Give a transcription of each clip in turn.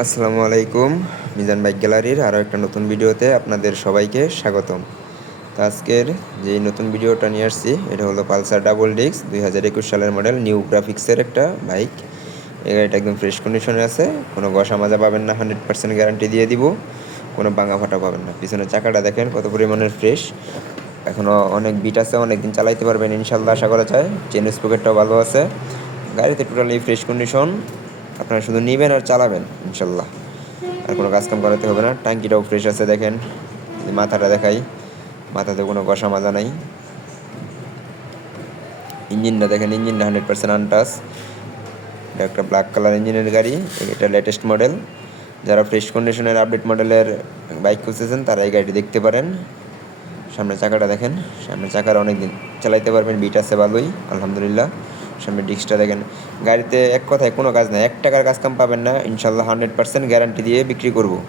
আসসালামু আলাইকুম, মিজান বাইক গ্যালারির আরও একটা নতুন ভিডিওতে আপনাদের সবাইকে স্বাগতম। তো আজকের যে নতুন ভিডিওটা নিয়ে আসছি, এটা হলো পালসার ডাবল ডিস্ক দুই সালের মডেল, নিউ গ্রাফিক্সের একটা বাইক। এই গাড়িটা একদম ফ্রেশ কন্ডিশনে আছে, কোনো গসা মাজা পাবেন না, হান্ড্রেড পার্সেন্ট গ্যারান্টি দিয়ে দিব, কোনো ভাঙা ফাটা পাবেন না। পিছনের চাকাটা দেখেন কত পরিমাণের ফ্রেশ। এখনও অনেক বিট আছে অনেক দিন চালাইতে পারবেন ইনশাল্লাহ আশা করা যায়। চেন স্পকেটটাও ভালো আছে। গাড়িতে টোটালি ফ্রেশ কন্ডিশন আপনারা শুধু নেবেন আর চালাবেন, ইনশাল্লাহ। আর কোনো কাজকাম করাতে হবে না। ট্যাঙ্কিটাও ফ্রেশ আছে, দেখেন। মাথাটা দেখাই। মাথাতে কোনো গসা মাজা নাই। ইঞ্জিনটা দেখেন ইঞ্জিনটা হান্ড্রেড পার্সেন্ট আনটাস এটা একটা ব্ল্যাক কালার ইঞ্জিনের গাড়ি। এটা লেটেস্ট মডেল যারা ফ্রেশ কন্ডিশনের আপডেট মডেলের বাইক খুঁজতেছেন, তারা এই গাড়িটি দেখতে পারেন। সামনে চাকাটা দেখেন। সামনে চাকার অনেক দিন চালাইতে পারবেন বিট আছে ভালোই, আলহামদুলিল্লাহ। সামনে ডিস্কটা দেখেন। গাড়িতে এক কথায় কোনো কাজ নাই। এক টাকার কাজ কাম পাবেন না, ইনশাল্লাহ হান্ড্রেড পার্সেন্ট গ্যারান্টি দিয়ে বিক্রি করব।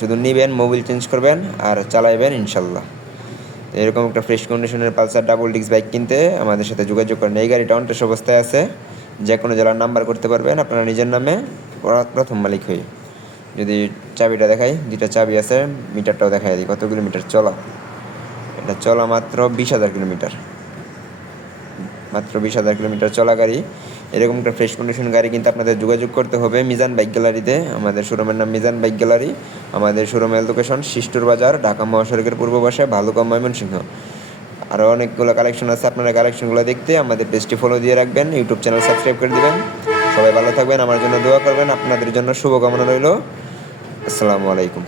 শুধু নিবেন মোবিল চেঞ্জ করবেন আর চালাইবেন, ইনশাল্লাহ। তো এরকম একটা ফ্রেশ কন্ডিশনের পালসার ডাবল ডিস্ক বাইক কিনতে আমাদের সাথে যোগাযোগ করেন। এই গাড়িটা অনটেস অবস্থায় আছে। যে কোনো জেলার নাম্বার করতে পারবেন আপনারা নিজের নামে, প্র- প্রথম মালিক হয়ে। যদি চাবিটা দেখাই, দুইটা চাবি আছে, মিটারটাও দেখাই দিই। কত কিলোমিটার চলা? এটা চলা মাত্র বিশ হাজার কিলোমিটার। মাত্র বিশ হাজার কিলোমিটার চলা গাড়ি। এরকম একটা ফ্রেশ কন্ডিশন গাড়ি কিন্তু আপনাদের যোগাযোগ করতে হবে মিজান বাইক গ্যালারিতে। আমাদের শোরুমের নাম মিজান বাইক গ্যালারি। আমাদের শোরুমের লোকেশন শিষ্টুর বাজার, ঢাকা মহাসড়কের পূর্ব পাশে ভালুকা ময়মনসিংহ। আরও অনেকগুলো কালেকশন আছে, আপনারা কালেকশনগুলো দেখতে আমাদের পেজটি ফলো দিয়ে রাখবেন ইউটিউব চ্যানেল সাবস্ক্রাইব করে দেবেন। সবাই ভালো থাকবেন, আমার জন্য দোয়া করবেন, আপনাদের জন্য শুভকামনা রইল। আসসালামু আলাইকুম।